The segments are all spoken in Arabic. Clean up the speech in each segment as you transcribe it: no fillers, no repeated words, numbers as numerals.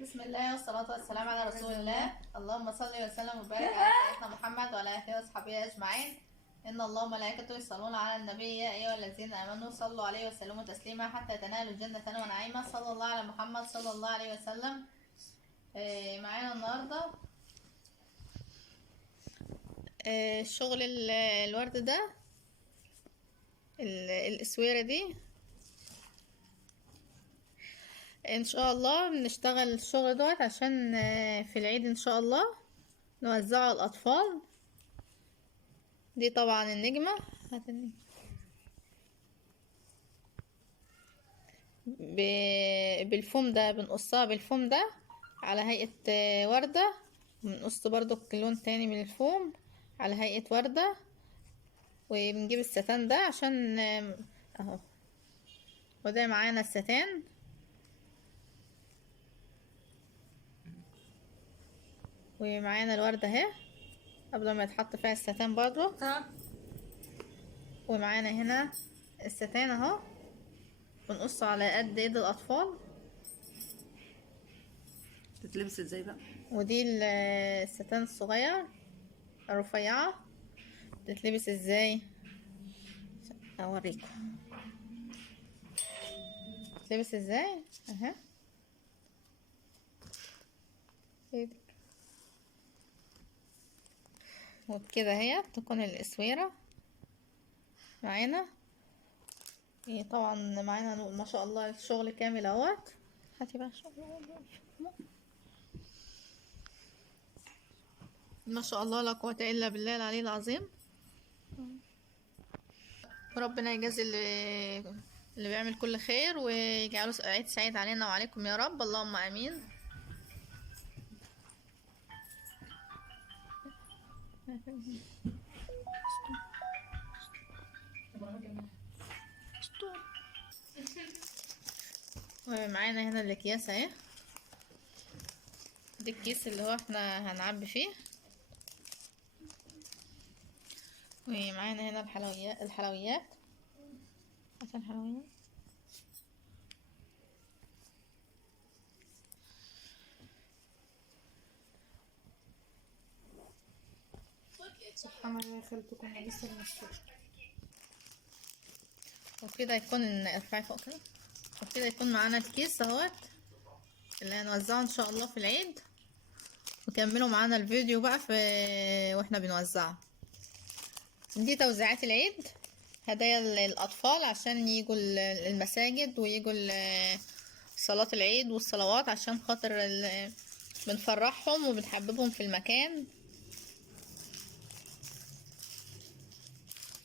بسم الله والصلاة والسلام على رسول الله. اللهم صل وسلم وبارك على سيدنا محمد وعلى آله وصحبه أجمعين. إن الله وملائكته يصلون على النبي يا أيها الذين آمنوا صلوا عليه وسلموا تسليما حتى تنالوا الجنة ونعيما. صلى الله على محمد صلى الله عليه وسلم. معانا النهاردة شغل الورد ده، الاسويرة دي ان شاء الله بنشتغل الشغل دوت عشان في العيد ان شاء الله نوزعه على الاطفال. دي طبعا النجمة بالفوم ده، بنقصها بالفوم ده على هيئة وردة، بنقص برضو لون تاني من الفوم على هيئة وردة، وبنجيب الستان ده عشان اهو. وده معانا الستان، ومعانا الوردة اهي قبل ما يتحط فيها الستان برضو. ومعانا هنا الستان اهو، بنقصه على قد ايد الاطفال. تتلبس ازاي بقى؟ ودي الستان الصغير الرفيعة تتلبس ازاي، اوريكم تتلبس ازاي اهي. وبكده اهي تكون الاسويرة معانا. طبعا معانا ما شاء الله الشغل كامل اهوت. هاتي بقى الشغل ما شاء الله، لا قوة الا بالله العلي العظيم. ربنا يجازي اللي بيعمل كل خير ويجعله عيد سعيد علينا وعليكم يا رب، اللهم امين. ومعانا هنا الاكياس اهي، دي الكيس اللي هو احنا هنعبي فيه. ومعانا هنا الحلويات عشان الحلويات. سبحان الله خلقكم لسه المسؤول. وكده يكون ارفعي فوق كده. وكده يكون معانا الكيس اهوت اللي هنوزعه ان شاء الله في العيد. وكملوا معانا الفيديو بقى واحنا بنوزعه. دي توزيعات العيد، هدايا للاطفال عشان يجوا المساجد ويجوا صلاة العيد والصلوات، عشان خاطر بنفرحهم وبنحببهم في المكان.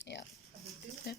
يلا هنجيب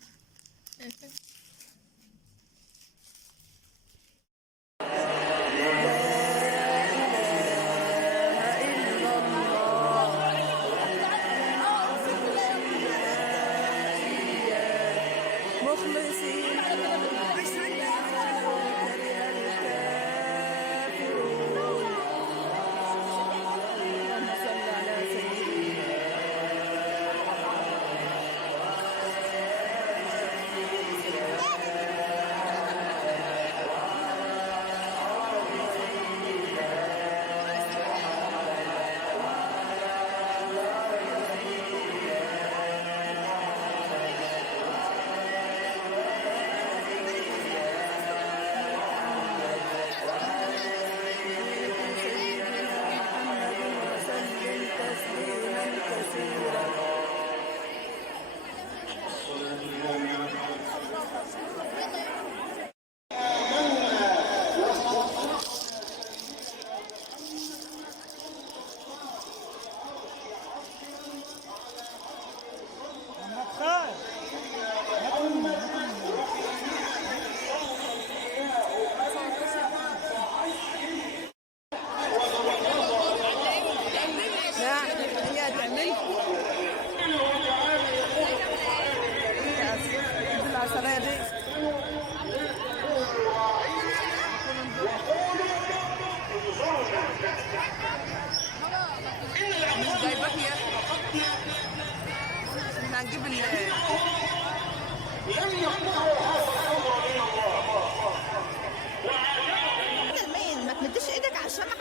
ما تمدش ايدك عشان ما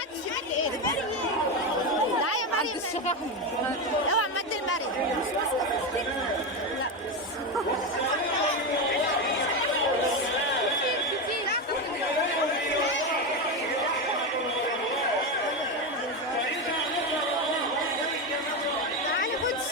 الشيخ احمد. اوعى مد المريم. مش ماسكه في اختك؟ لا. تعالي خدي.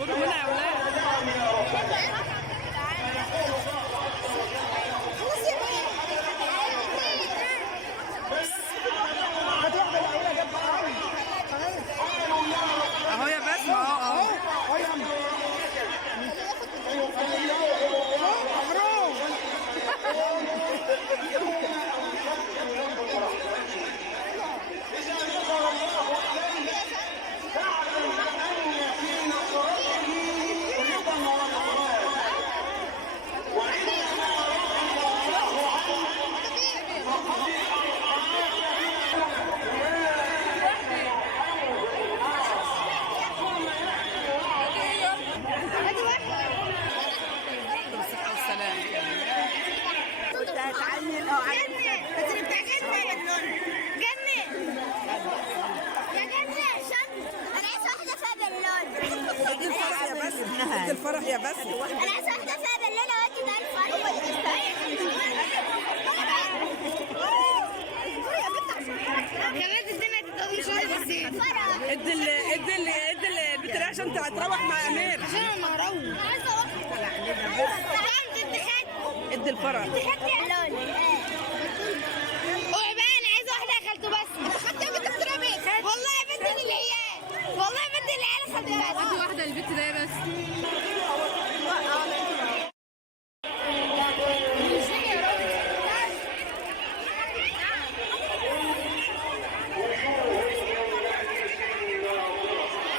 خدوا منها يا ولاد. اهو يا بسمة اهو. بالصحة والسلام. كنت هتعلم او عارفه بس اللي بتعجبني يا اللون جنن يا جنن عشان انا عايزه واحده فيها باللون. ادي الفرح يا بس. ادي الفرح يا بس. انا عايزه واحده فيها باللون اودي بقى الفرح. كمان الدنيا تتقوم شويه في الزيت. ادي البنت دي عشان تروح مع امير. عشان انا هروح. عايزه واحده. ادي الفرح. اوعي بقى انا عايزه واحده يا خالته بس. خدتها بنت بتربي. والله يا بنت العيال. والله يا بنت العيال خدتها بس. ادي واحدة للبنت ده بس.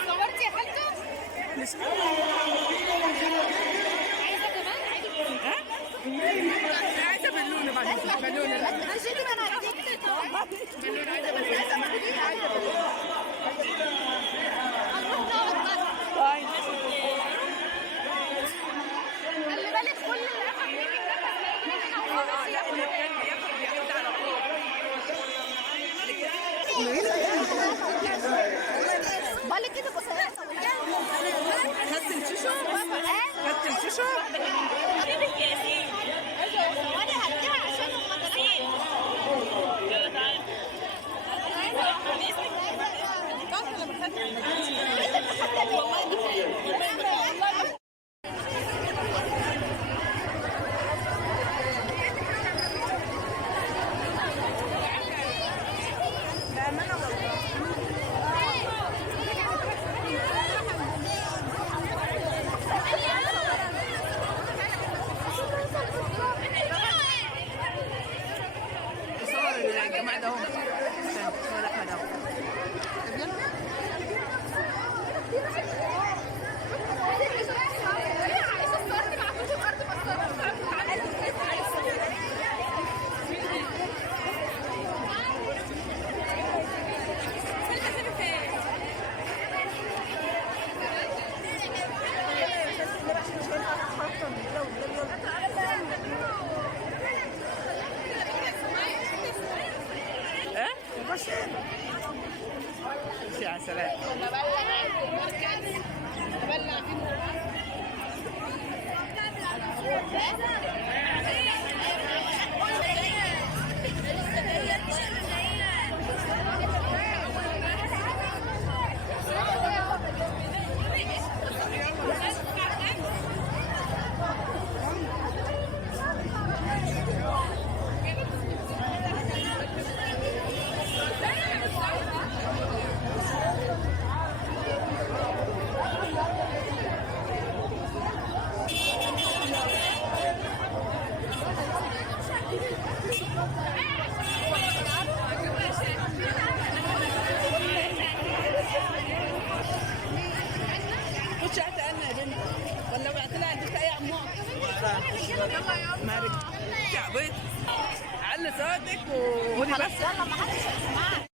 صورتي يا خالته؟ مش عايزه كمان؟ عايزة بالونة بعد بالونة. عشان كده انا هديك. بالونة عايزة بالونة. خلي بالك كل اللي اخد منك ياخد على طول. بالك كده قصيره. خدت الشيشو؟ خدت الشيشو؟ وانا هديها عشان هم صور الجماعة ده اهو. صور احمد اهو. يا سلام. مالك تعبت. علي صوتك وقولي بس. يلا ما حدش هيسمعك.